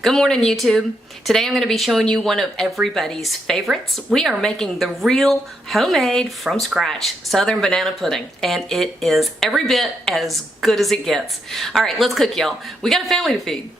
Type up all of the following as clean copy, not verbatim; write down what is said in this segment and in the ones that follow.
Good morning, YouTube. Today I'm going to be showing you one of everybody's favorites. We are making the real homemade from scratch Southern banana pudding, and it is every bit as good as it gets. All right, let's cook, y'all. We got a family to feed.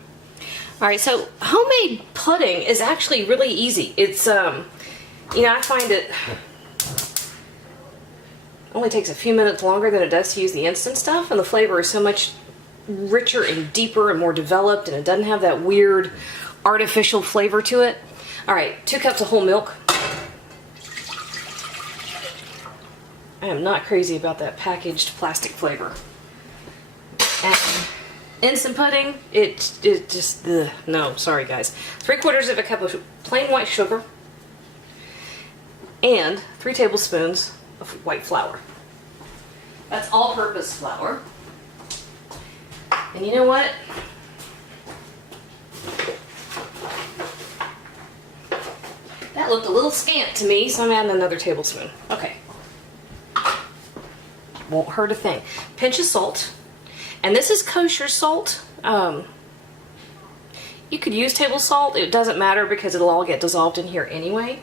All right, so homemade pudding is actually really easy. It's I find it only takes a few minutes longer than it does to use the instant stuff, and the flavor is so much richer and deeper and more developed, and it doesn't have that weird artificial flavor to it. All right, 2 cups of whole milk. I am not crazy about that packaged plastic flavor. And instant pudding, it just, no, sorry guys. 3/4 of a cup of plain white sugar and 3 tablespoons of white flour. That's all-purpose flour. And you know what? That looked a little scant to me, so I'm adding another tablespoon. Okay. Won't hurt a thing. Pinch of salt. And this is kosher salt. You could use table salt. It doesn't matter because it'll all get dissolved in here anyway.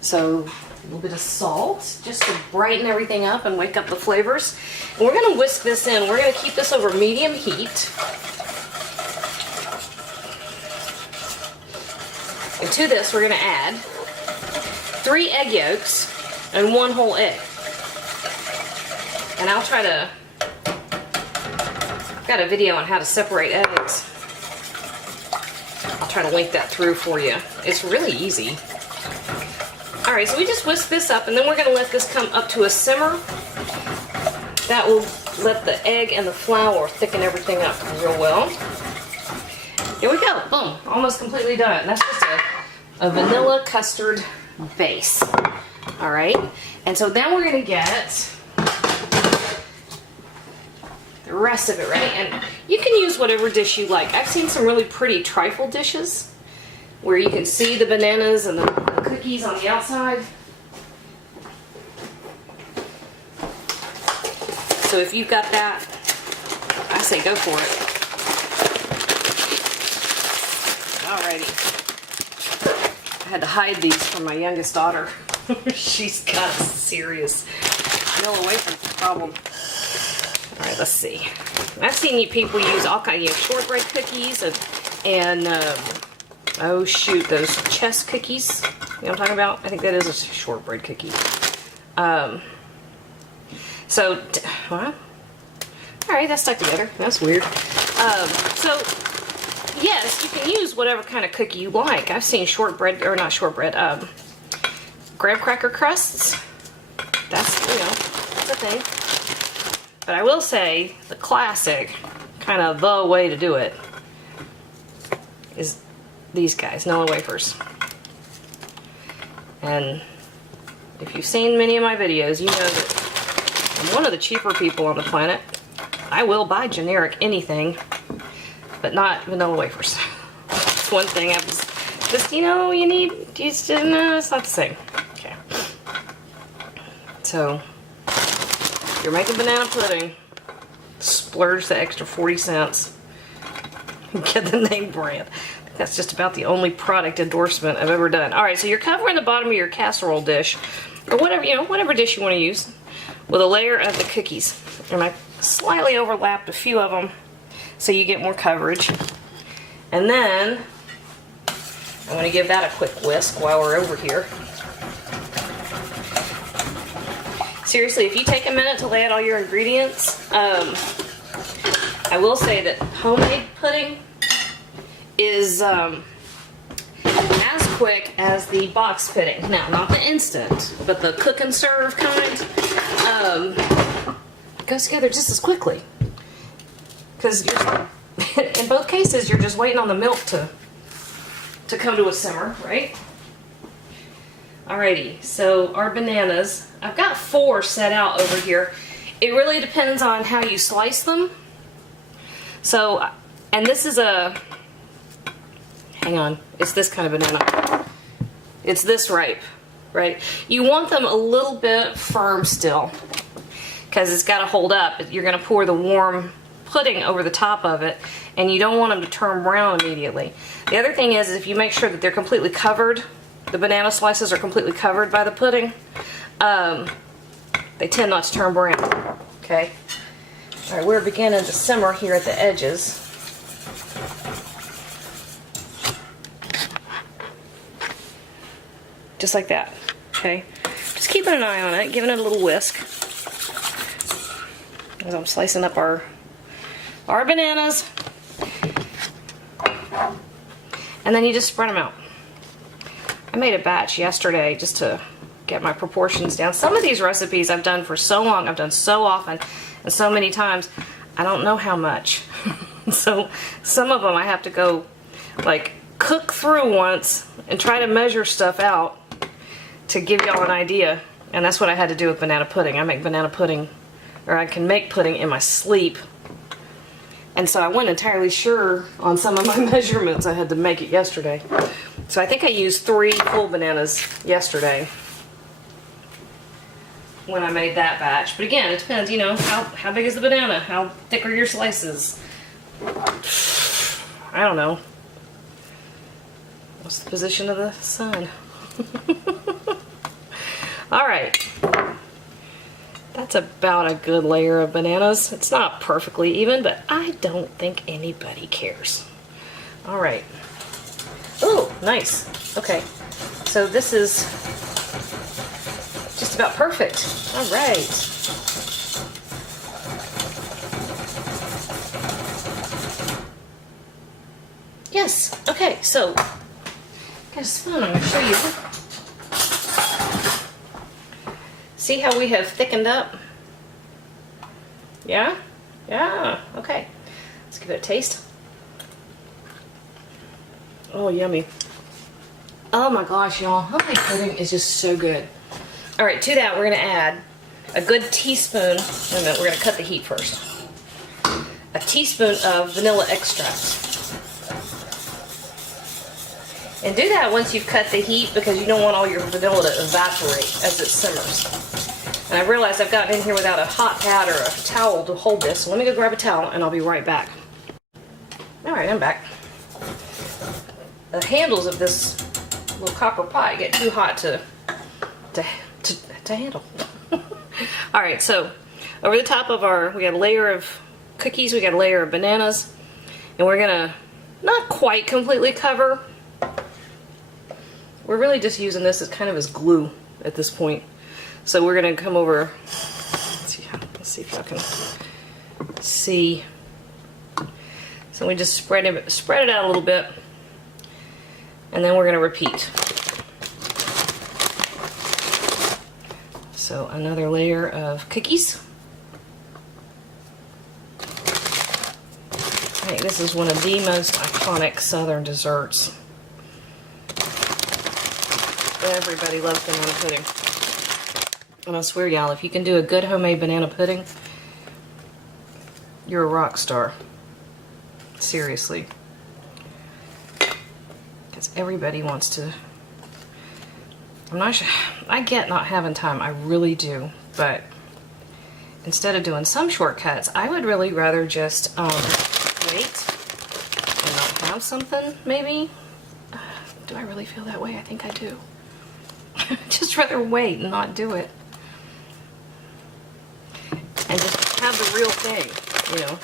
So a little bit of salt just to brighten everything up and wake up the flavors. And we're going to whisk this in. We're going to keep this over medium heat. And to this we're going to add 3 egg yolks and 1 whole egg. And I'll try to, I've got a video on how to separate eggs. I'll try to link that through for you. It's really easy. Alright, so we just whisk this up, and then we're going to let this come up to a simmer. That will let the egg and the flour thicken everything up real well. Here we go. Boom. Almost completely done. That's just a vanilla custard base. Alright, and so then we're going to get the rest of it ready. And you can use whatever dish you like. I've seen some really pretty trifle dishes where you can see the bananas and the cookies on the outside. So if you've got that, I say go for it. Alrighty. I had to hide these from my youngest daughter. She's got a serious vanilla wafer problem. Alright, let's see. I've seen you people use all kinds of shortbread cookies and oh shoot, those chess cookies. You know what I'm talking about? I think that is a shortbread cookie. What? Alright, that's stuck together. That's weird. So, yes, you can use whatever kind of cookie you like. I've seen shortbread, or not shortbread, graham cracker crusts. That's, that's a thing. But I will say, the classic, kind of the way to do it, is these guys, Nilla wafers. And if you've seen many of my videos, you know that I'm one of the cheaper people on the planet. I will buy generic anything, but not vanilla wafers. That's one thing I was just, no, it's not the same. Okay. So, if you're making banana pudding, splurge the extra 40 cents. Get the name brand. That's just about the only product endorsement I've ever done. Alright, so you're covering the bottom of your casserole dish, or whatever, whatever dish you want to use, with a layer of the cookies. And I slightly overlapped a few of them so you get more coverage. And then I'm going to give that a quick whisk while we're over here. Seriously, if you take a minute to lay out all your ingredients, I will say that homemade pudding is as quick as the box pudding. Now, not the instant, but the cook and serve kind. Goes together just as quickly. Because in both cases, you're just waiting on the milk to come to a simmer, right? Alrighty, so our bananas, I've got 4 set out over here. It really depends on how you slice them. So, and this is hang on, it's this kind of banana. It's this ripe, right? You want them a little bit firm still, because it's got to hold up. You're going to pour the warm pudding over the top of it, and you don't want them to turn brown immediately. The other thing is if you make sure that they're completely covered, the banana slices are completely covered by the pudding, they tend not to turn brown, okay? All right, we're beginning to simmer here at the edges. Just like that, okay? Just keeping an eye on it, giving it a little whisk. As I'm slicing up our bananas. And then you just spread them out. I made a batch yesterday just to get my proportions down. Some of these recipes I've done for so long, I've done so often and so many times, I don't know how much. So some of them I have to go like cook through once and try to measure stuff out to give y'all an idea. And that's what I had to do with banana pudding. I make banana pudding, or I can make pudding in my sleep. And so I wasn't entirely sure on some of my measurements. I had to make it yesterday. So I think I used 3 full bananas yesterday when I made that batch. But again, it depends, you know, how big is the banana? How thick are your slices? I don't know. What's the position of the sun? All right. That's about a good layer of bananas. It's not perfectly even, but I don't think anybody cares. All right. Oh, nice. Okay. So this is just about perfect. All right. Yes. Okay. So, got a spoon. I'm going to show you. See how we have thickened up? Yeah? Yeah. Okay. Let's give it a taste. Oh, yummy. Oh my gosh, y'all. Homemade pudding is just so good. All right, to that we're going to add a good teaspoon. Wait a minute, we're going to cut the heat first. A teaspoon of vanilla extract. And do that once you've cut the heat because you don't want all your vanilla to evaporate as it simmers. And I realized I've gotten in here without a hot pad or a towel to hold this, so let me go grab a towel and I'll be right back. All right, I'm back. The handles of this little copper pot get too hot to handle. All right, so over the top of we got a layer of cookies, we got a layer of bananas, and we're gonna not quite completely cover. We're really just using this as kind of as glue at this point. So we're gonna come over. Let's see if y'all can see. So we just spread it out a little bit, and then we're gonna repeat. So another layer of cookies. I think this is one of the most iconic Southern desserts. Everybody loves banana pudding. And I swear, y'all, if you can do a good homemade banana pudding, you're a rock star. Seriously. Because everybody wants to... I'm not sure... I get not having time, I really do. But instead of doing some shortcuts, I would really rather just wait and not have something, maybe. Do I really feel that way? I think I do. Just rather wait and not do it. And just have the real thing, you know.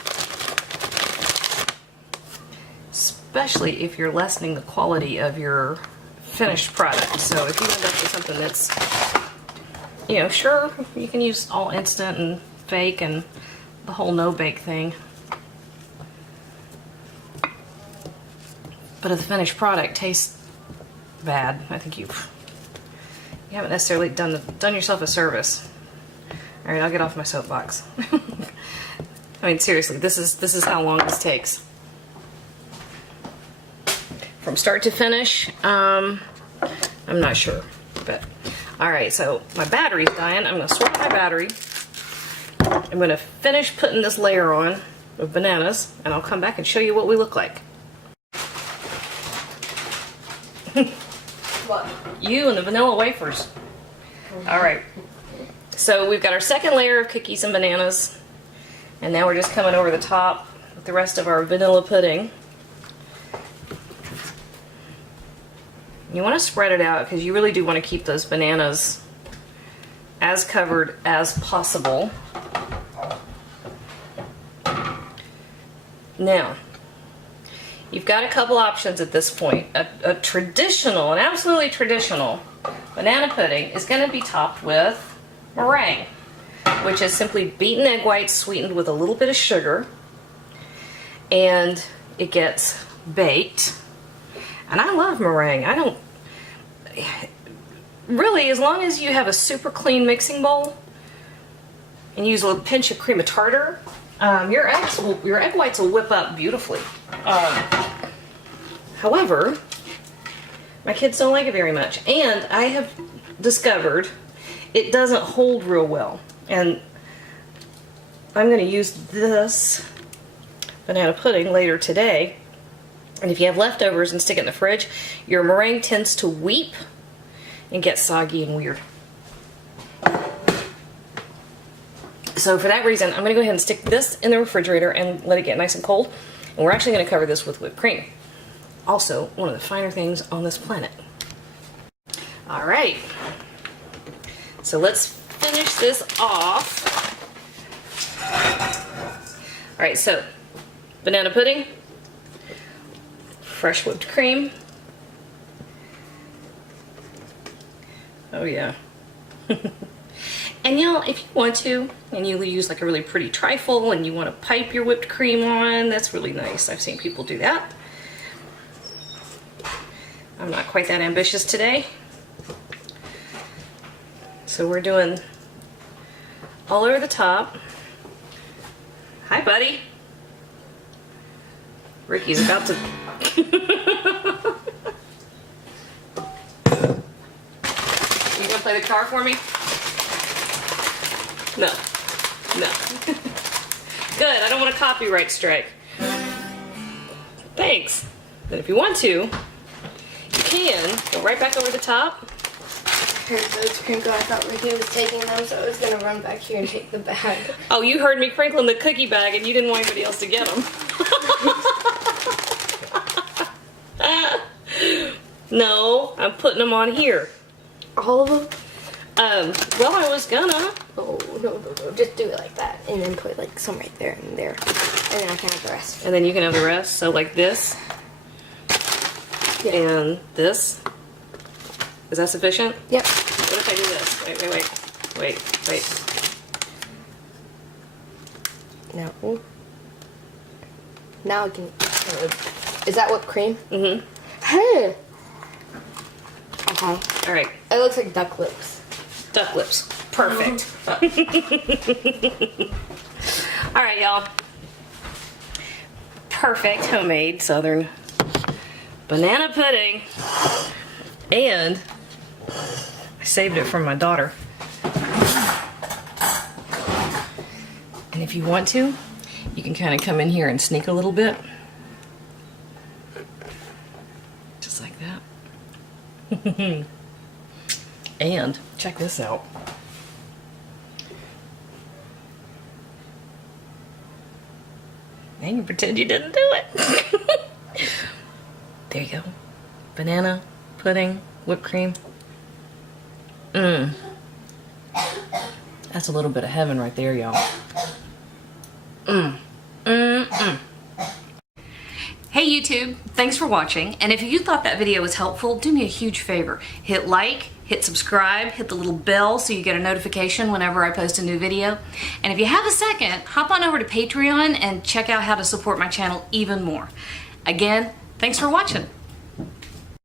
Especially if you're lessening the quality of your finished product. So if you end up with something that's, you know, sure, you can use all instant and fake and the whole no-bake thing. But if the finished product tastes bad, I think you haven't necessarily done yourself a service. All right, I'll get off my soapbox. I mean, seriously, this is how long this takes. From start to finish, I'm not sure, but all right. So my battery's dying. I'm gonna swap my battery. I'm gonna finish putting this layer on of bananas, and I'll come back and show you what we look like. What? You and the vanilla wafers. All right. So we've got our second layer of cookies and bananas, And now we're just coming over the top with the rest of our vanilla pudding. You want to spread it out because you really do want to keep those bananas as covered as possible. Now, you've got a couple options at this point. A traditional, an absolutely traditional banana pudding is going to be topped with meringue, which is simply beaten egg whites sweetened with a little bit of sugar, and it gets baked. And I love meringue. I don't really, as long as you have a super clean mixing bowl and use a little pinch of cream of tartar, your egg whites will whip up beautifully. However, my kids don't like it very much, and I have discovered it doesn't hold real well. And I'm going to use this banana pudding later today. And if you have leftovers and stick it in the fridge, your meringue tends to weep and get soggy and weird. So for that reason, I'm going to go ahead and stick this in the refrigerator and let it get nice and cold. And we're actually going to cover this with whipped cream. Also, one of the finer things on this planet. All right. So let's finish this off. All right, so banana pudding, fresh whipped cream. Oh yeah. And y'all, if you want to, and you use like a really pretty trifle and you want to pipe your whipped cream on, that's really nice. I've seen people do that. I'm not quite that ambitious today. So we're doing all over the top. Hi, buddy. Ricky's about to... You gonna play the car for me? No. No. Good, I don't want a copyright strike. Thanks. But if you want to, you can go right back over the top. I heard those crinkle. I thought Ricky was taking them, so I was gonna run back here and take the bag. Oh, you heard me crinkling the cookie bag and you didn't want anybody else to get them. No, I'm putting them on here. All of them? Well, I was gonna. Oh, no. Just do it like that. And then put like some right there and there. And then I can have the rest. And then you can have the rest. So like this. Yeah. And this. Is that sufficient? Yep. What if I do this? Wait. No. Now I can... Is that whipped cream? Mm-hmm. Hey! Okay. All right. It looks like duck lips. Duck lips. Perfect. All right, y'all. Perfect homemade southern banana pudding. And I saved it from my daughter. And if you want to, you can kind of come in here and sneak a little bit. Just like that. And check this out. And you pretend you didn't do it. There you go. Banana, pudding, whipped cream. Mmm. That's a little bit of heaven right there, y'all. Hey YouTube, thanks for watching, and if you thought that video was helpful, do me a huge favor. Hit like, hit subscribe, hit the little bell so you get a notification whenever I post a new video. And if you have a second, hop on over to Patreon and check out how to support my channel even more. Again, thanks for watching.